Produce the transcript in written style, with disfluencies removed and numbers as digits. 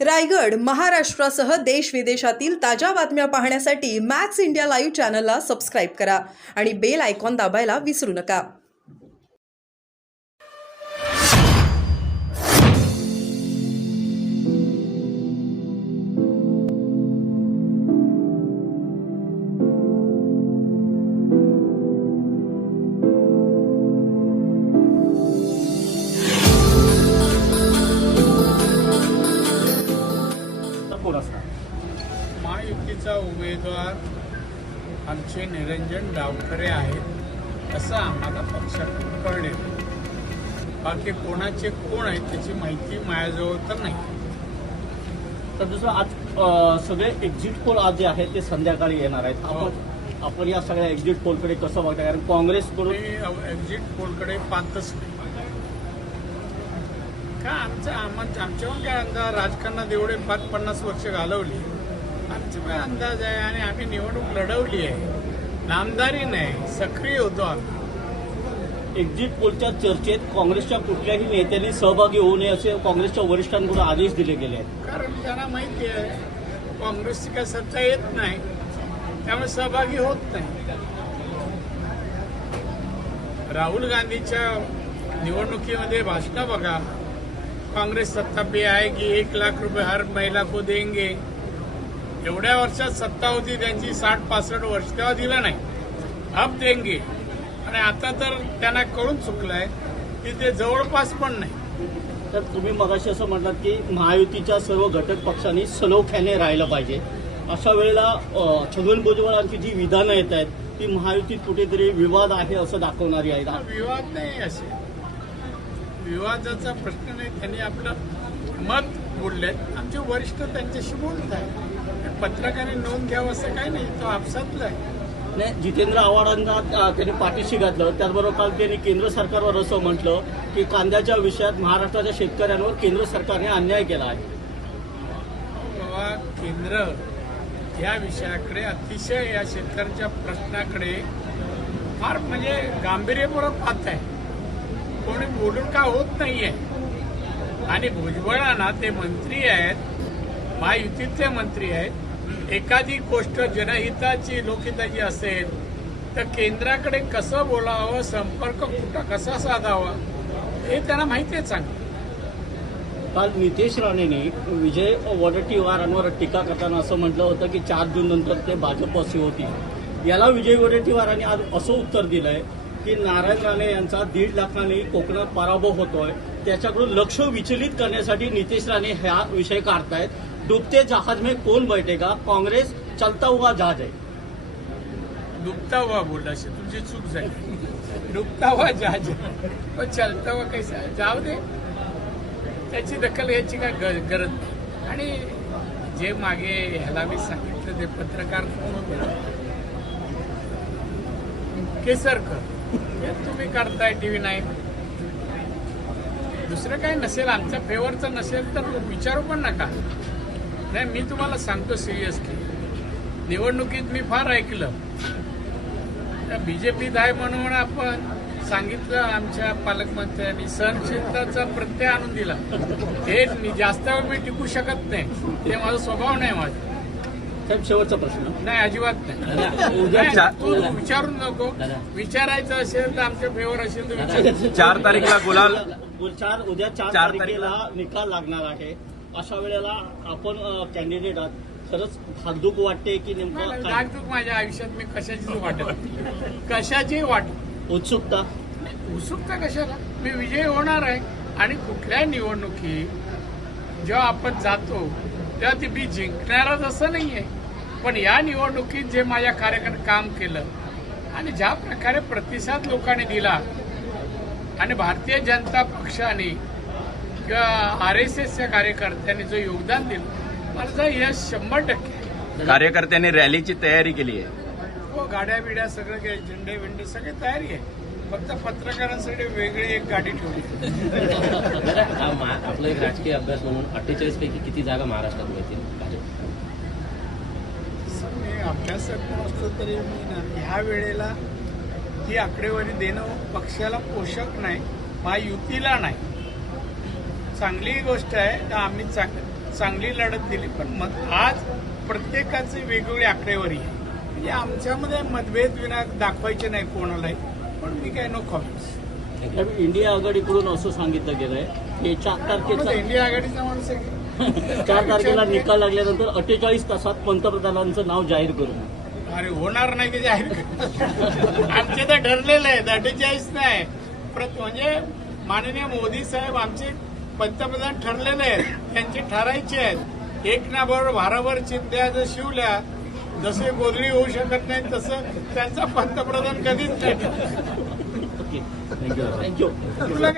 रायगड, महाराष्ट्रासह देश विदेशातील ताज्या बातम्या पाहण्यासाठी मॅक्स इंडिया लाईव्ह चॅनलला सबस्क्राईब करा आणि बेल आयकॉन दाबायला विसरू नका. महायुतीचा उमेदवार आमचे निरंजन डावखरे आहेत असं आम्हाला पक्षातून कळले. बाकी कोणाचे कोण आहेत त्याची माहिती माझ्याजवळ तर नाही. तर दुसरं आज सगळे एक्झिट पोल आज जे आहेत ते संध्याकाळी येणार आहेत. आपण या सगळ्या एक्झिट पोलकडे कसं बघता? कारण काँग्रेसकडून एक्झिट पोलकडे पाहतच नाही का. आमच्यावर काय अंदाज, राजकारणात एवढे 50 वर्ष घालवली, आमचे काय अंदाज आहे. आणि आम्ही निवडणूक लढवली आहे, नामदारी नाही, सक्रिय होतो आम्ही. एक्झिट पोलच्या चर्चेत काँग्रेसच्या कुठल्याही नेत्यांनी सहभागी होऊ नये असे काँग्रेसच्या वरिष्ठांकडून आदेश दिले गेले आहेत. कारण त्यांना माहिती आहे काँग्रेसची काय सत्ता येत नाही, त्यामुळे सहभागी होत नाही. राहुल गांधीच्या निवडणुकीमध्ये भाषणं बघा, काँग्रेस सत्ता पे आएगी, 1 लाख रुपये हर महिला को देंगे. एवढ्या वर्षात सत्ता होती त्यांची 60-65 वर्ष, तेव्हा दिलं नाही, अब देंगे. आणि आता तर त्यांना कळून चुकलंय की ते जवळपास पण नाही. तर तुम्ही मगाशी असं म्हणलात की महायुतीच्या सर्व घटक पक्षांनी सलोख्याने राहिलं पाहिजे. अशा वेळेला छगन भुजबळांची जी विधानं येत आहेत ती महायुतीत कुठेतरी विवाद आहे असं दाखवणारी आहेत. विवाद नाही, असे विवादाचा प्रश्न नाही. त्यांनी आपलं मत बोललेत, आमचे वरिष्ठ त्यांच्याशी बोलत आहेत. पत्रकारांनी नोंद घ्यावं असं काही नाही, तो आपसातला आहे. नाही, जितेंद्र आव्हाडांना त्यांनी पाठीशी घातलं. त्याचबरोबर काल त्यांनी केंद्र सरकारवर असं म्हटलं की कांद्याच्या विषयात महाराष्ट्राच्या शेतकऱ्यांवर केंद्र सरकारने अन्याय केला आहे. बाबा, केंद्र या विषयाकडे अतिशय, या शेतकऱ्यांच्या प्रश्नाकडे फार म्हणजे गांभीर्यपूर्वक पाहत आहे. कोणी बोलून का होत नाहीये. आणि भुजबळांना, ते मंत्री आहेत, महायुतीतले मंत्री आहेत, एखादी गोष्ट जनहिताची, लोकहिताची असेल तर केंद्राकडे कसं बोलावं, संपर्क कुठं कसा साधावा हे त्यांना माहिती आहे चांगलं. काल नितेश राणेंनी विजय वडेट्टीवारांवर टीका करताना असं म्हटलं होतं की 4 जून नंतर ते भाजपशी होती. याला विजय वडेट्टीवारांनी आज असं उत्तर दिलंय की नारायण राणे यांचा 1.5 लाखांनी कोकणात पराभव होतोय, त्याच्याकडून लक्ष विचलित करण्यासाठी नितेश राणे हा विषय काढतायत. डुबते जहाज में कौन बैठेगा, काँग्रेस चलता हुआ जहाज आहे. डुबता हुआ बोलला, अशी तुमची चूक झाली. डुबता हुआ जहाज पण चलता हुआ कैसा, जाऊ दे, त्याची दखल घ्यायची काय गरज नाही. आणि जे मागे ह्याला मी सांगितलं ते पत्रकार कोण होते, केसरकर, हे तुम्ही करताय TV9. दुसरं काही नसेल, आमच्या फेवरचं नसेल तर विचारू पण नका. नाही, मी तुम्हाला सांगतो सिरियसली, निवडणुकीत मी फार ऐकलं, बीजेपीत आहे म्हणून आपण सांगितलं, आमच्या पालकमंत्र्यांनी सहनशीलताचा प्रत्यय आणून दिला. हे जास्त वेळ मी टिकू शकत नाही, ते माझा स्वभाव नाही. माझा साहेब, शेवटचा प्रश्न. नाही, अजिबात नाही. तू विचारून नको. विचारायचं असेल तर आमच्या फेवर असेल तर विचार. 4 तारीखला गुलाल, उद्या 4 तारखेला निकाल लागणार आहे. अशा वेळेला आपण कॅन्डिडेट आहात, खरंच धाकधूक वाटते की नेमकं धाकधूक माझ्या आयुष्यात मी कशाचीच वाटत, कशाची वाटत. उत्सुकता कशाला, मी विजयी होणार आहे. आणि कुठल्या निवडणुकीत जेव्हा आपण जातो तेव्हा ती मी जिंकणारच असं नाहीये. पण या निवडणुकीत जे माझ्या कार्यकर्त्यांनी काम केलं आणि ज्या प्रकारे प्रतिसाद लोकांनी दिला आणि भारतीय जनता पक्षाने किंवा RSSच्या कार्यकर्त्यांनी जो योगदान दिलं, माझं यश 100%. कार्यकर्त्यांनी रॅलीची तयारी केली आहे. हो, गाड्या बिड्या सगळं काही, झेंडे विंडे सगळी तयारी आहे. फक्त पत्रकारांसाठी वेगळी एक गाडी ठेवली. आपला एक राजकीय अभ्यास म्हणून 48 पैकी किती जागा महाराष्ट्रात मिळतील? अभ्यासक असतो तरी मी ह्या वेळेला ही आकडेवारी देणं पक्षाला पोषक नाही, महायुतीला नाही. चांगली गोष्ट आहे, आम्ही चांगली लढत दिली. पण मग आज प्रत्येकाची वेगवेगळी आकडेवारी आहे. म्हणजे आमच्यामध्ये मतभेद विना दाखवायचे नाही कोणालाही. पण मी काय नो कॉमेंट्स. इंडिया आघाडीकडून असं सांगितलं गेलंय की 4 तारखेचा इंडिया आघाडीचा माणूस आहे. 4 तारखेला निकाल लागल्यानंतर 48 तासात पंतप्रधानांचं नाव जाहीर करू. अरे होणार नाही की जाहीर आमचे तर ठरलेलं आहे 48 नाही. म्हणजे माननीय मोदी साहेब आमचे पंतप्रधान ठरलेले आहेत. त्यांचे ठरायचे आहेत. एक ना बरोबर भाराभर चिंध्या जर शिवल्या जसे गोधडी होऊ शकत नाही तसं त्यांचा पंतप्रधान कधीच नाही. थँक्यू.